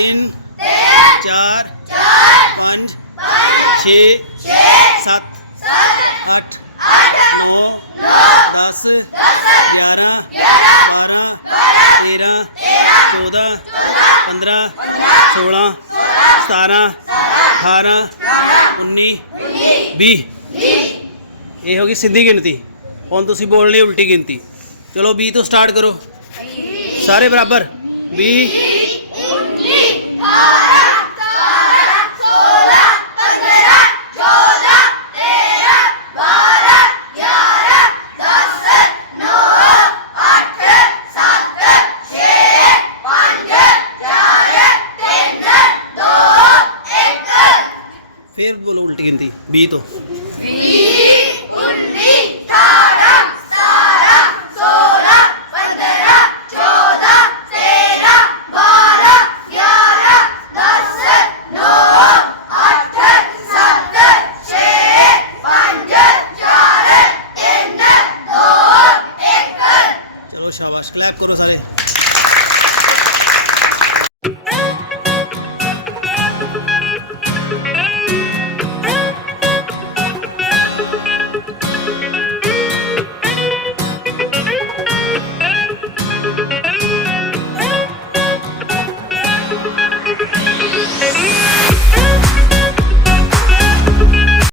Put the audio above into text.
ਤਿੰਨ ਤਿੰਨ ਚਾਰ ਚਾਰ ਪੰਜ ਪੰਜ 6 6 7 7 8 8 9 9 10 10 11 11 12 13 13 14 15 16 17 18 19 20 ਇਹ ਹੋ ਗਈ ਸਿੱਧੀ ਗਿਣਤੀ। ਹੁਣ ਤੁਸੀਂ ਬੋਲਣੀ ਉਲਟੀ ਗਿਣਤੀ। ਚਲੋ 20 ਤੋਂ ਸਟਾਰਟ ਕਰੋ। ਸਾਰੇ ਬਰਾਬਰ। 20 ਫੇਰ ਬੋਲੋ ਉਲਟ ਗਿਣਤੀ 20 ਤੋਂ। 20 19 18 17 16 15 14 13 12 11 10 9 8 7 6 5 4 3 2 1 ਚਲੋ ਸ਼ਾਬਾਸ਼ ਕਲੈਪ ਕਰੋ ਸਾਰੇ।